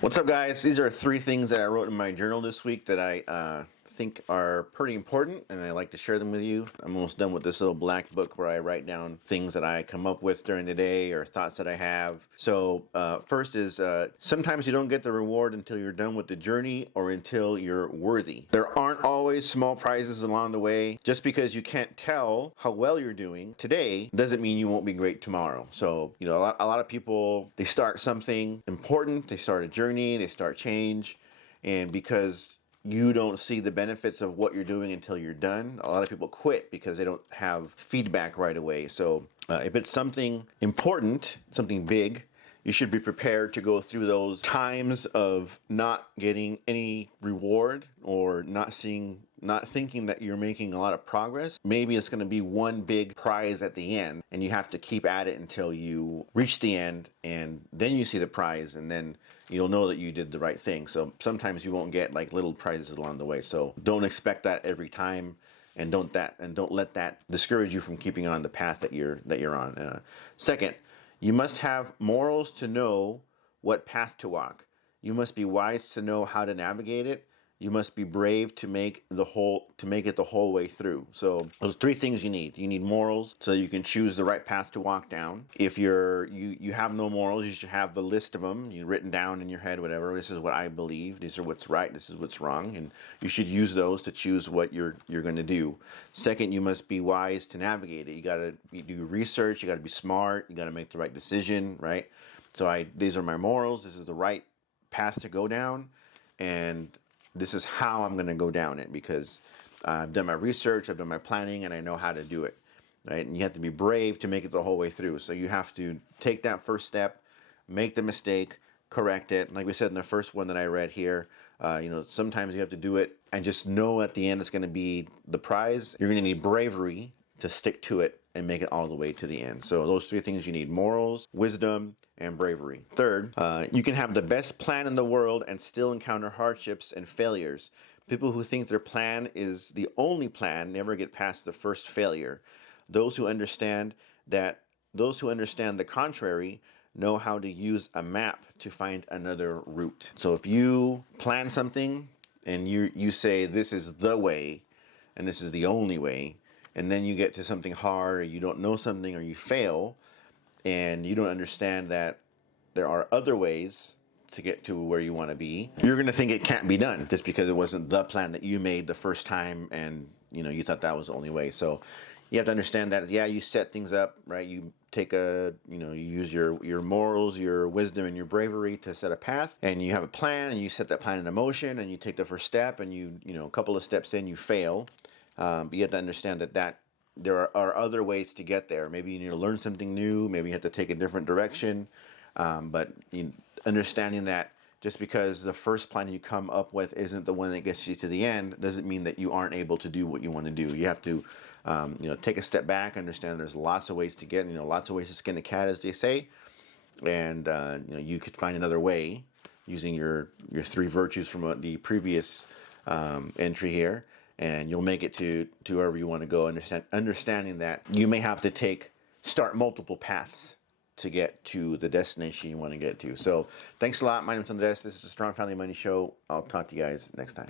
What's up, guys? These are 3 things that I wrote in my journal this week that I think are pretty important, and I like to share them with you. I'm almost done with this little black book where I write down things that I come up with during the day or thoughts that I have. So first is sometimes you don't get the reward until you're done with the journey or until you're worthy. There aren't always small prizes along the way. Just because you can't tell how well you're doing today doesn't mean you won't be great tomorrow. So, a lot of people, they start something important, they start a journey, they start change, and because you don't see the benefits of what you're doing until you're done, a lot of people quit because they don't have feedback right away. So if it's something important, something big, you should be prepared to go through those times of not getting any reward or not thinking that you're making a lot of progress. Maybe it's going to be one big prize at the end, and you have to keep at it until you reach the end, and then you see the prize, and then you'll know that you did the right thing. So sometimes you won't get like little prizes along the way. So don't expect that every time, and don't let that discourage you from keeping on the path that you're on. Second, you must have morals to know what path to walk. You must be wise to know how to navigate it. You must be brave to make it the whole way through. So those 3 things you need. You need morals so you can choose the right path to walk down. If you have no morals, you should have the list of them written down in your head, whatever. This is what I believe. These are what's right. This is what's wrong, and you should use those to choose what you're going to do. Second, you must be wise to navigate it. You got to do research. You got to be smart. You got to make the right decision, right? So these are my morals. This is the right path to go down, and this is how I'm going to go down it because I've done my research, I've done my planning, and I know how to do it, right? And you have to be brave to make it the whole way through. So you have to take that first step, make the mistake, correct it. Like we said in the first one that I read here, sometimes you have to do it and just know at the end it's going to be the prize. You're going to need bravery to stick to it and make it all the way to the end. So those 3 things you need: morals, wisdom, and bravery. Third, you can have the best plan in the world and still encounter hardships and failures. People who think their plan is the only plan never get past the first failure. Those who understand the contrary know how to use a map to find another route. So if you plan something and you say this is the way and this is the only way, and then you get to something hard, or you don't know something, or you fail, and you don't understand that there are other ways to get to where you want to be, you're going to think it can't be done just because it wasn't the plan that you made the first time, and you thought that was the only way. So you have to understand that, yeah, you set things up, right? You take you use your morals, your wisdom, and your bravery to set a path, and you have a plan, and you set that plan into motion, and you take the first step, and a couple of steps in, you fail. But you have to understand that there are other ways to get there. Maybe you need to learn something new. Maybe you have to take a different direction. But understanding that just because the first plan you come up with isn't the one that gets you to the end doesn't mean that you aren't able to do what you want to do. You have to take a step back, understand there's lots of ways to get, lots of ways to skin a cat, as they say. And you could find another way using your 3 virtues from the previous entry here, and you'll make it to wherever you want to go. Understanding that you may have to start multiple paths to get to the destination you want to get to. So thanks a lot. My name is Andres. This is the Strong Family Money Show. I'll talk to you guys next time.